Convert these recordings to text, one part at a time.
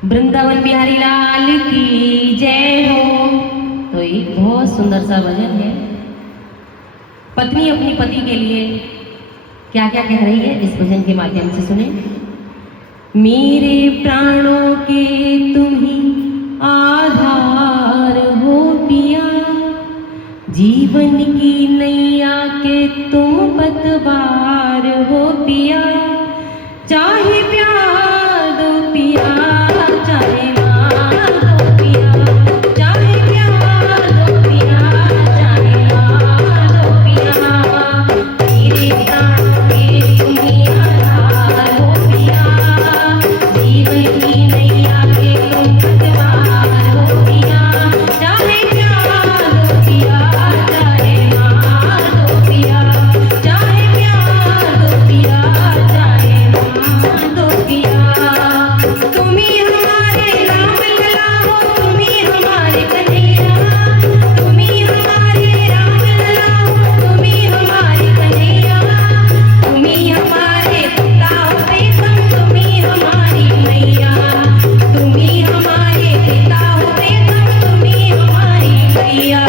वृंदावन बिहारी लाल की जय हो। तो एक बहुत सुंदर सा भजन है। पत्नी अपनी पति के लिए क्या क्या कह रही है, इस भजन के माध्यम से सुने। मेरे प्राणों के तुम ही आधार हो पिया, जीवन की नैया के तुम पतवार हो पिया। चाहे प्यार दो पिया, चाहे मार दो पिया, चाहे प्यार दो पिया, चाहे मार दो पिया। मेरे प्राणों के तुम ही आधार हो पिया, जीवन की नैया के तुम पतवार हो पिया। चाहे प्यार दो पिया, चाहे मार दो पिया, चाहे प्यार दो पिया, चाहे मार दो पिया। तुम ही हमारे राम लला हो, तुम ही हमारे कन्हैया, तुम ही हमारे राम लला हो, तुम ही हमारे कन्हैया। तुम ही हमारे पिता हो प्रीतम, तुम ही हमारी मैया, तुम ही हमारे पिता हो प्रीतम, तुम ही हमारी मैया।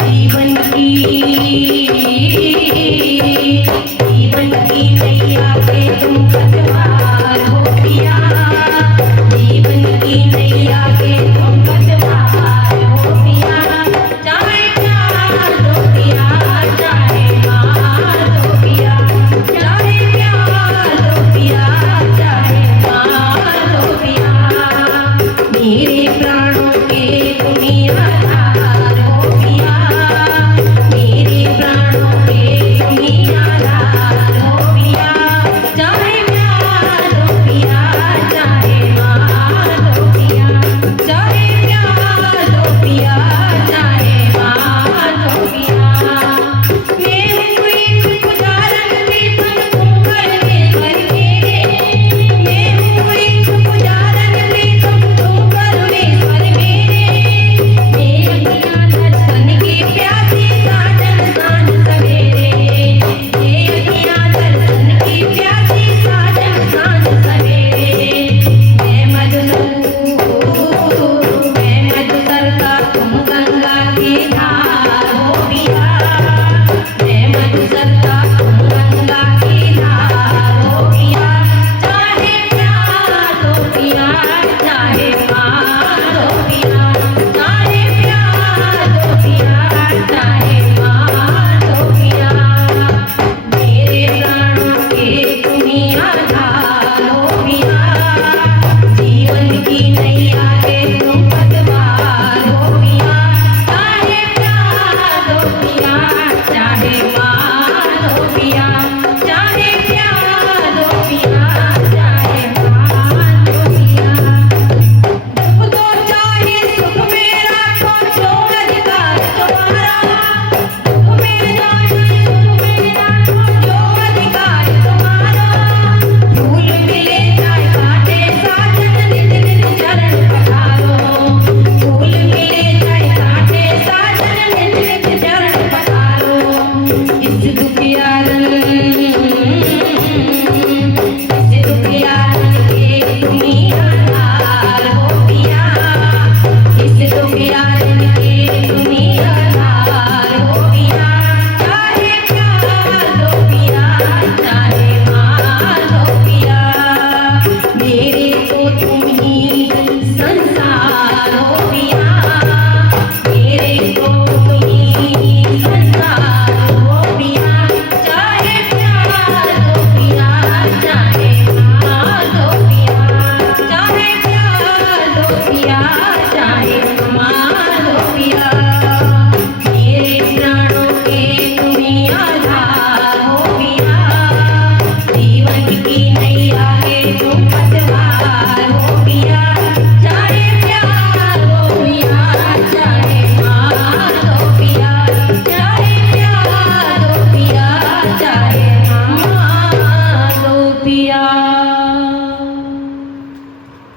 जीवन की नैया के तुम पतवार हो पिया, जीवन की नैया के तुम पतवार हो पिया। चाहे प्यार दो पिया, चाहे मार दो पिया, चाहे प्यार दो पिया, चाहे मार दो पिया। मेरे प्राणों के तुम ही आधार हो पिया, मेरे प्राणों के तुम ही आधार हो पिया। चाहे प्यार दो पिया, चाहे मार दो पिया, चाहे प्यार दो पिया, चाहे मार दो पिया। मैं हूँ एक पुजारन प्रीतम, तुम परमेश्वर मेरे। मैं हूँ एक पुजारन प्रीतम, तुम परमेश्वर मेरे। मैं अज्ञान दर्शन के प्यासे साजन सांझ सवेरे, मैं अज्ञान दर्शन के प्यासे साजन सांझ सवेरे। मैं मधुकर का तुम गंगा के धार हो पिया, मैं मधुकर का तुम गंगा के धार हो पिया। चाहे प्यार दो पिया, चाहे मार दो पिया, चाहे प्यार दो पिया, चाहे मार दो पिया। मेरे प्राणों के तुम ही आधार हो पिया, जीवन की नैया के तुम पतवार हो पिया। चाहे प्यार दो पिया, चाहे मार दो पिया, चाहे प्यार दो पिया, चाहे मार दो पिया। दुख दो चाहे सुख में राखो, जो अधिकार तुम्हारा। दुख में जाने सुख में राखो, जो अधिकार तुम्हारा। फूल मिले चाहे कांटे साजन, नित नित चरण पधारो। फूल मिले चाहे कांटे साजन, नित नित चरण पधारो। इस दुखियारन के तुम ही आधार हो पिया, इस दुखियारन के तुम ही आधार हो पिया। चाहे प्यार दो पिया, चाहे मार दो पिया। मेरे को तुम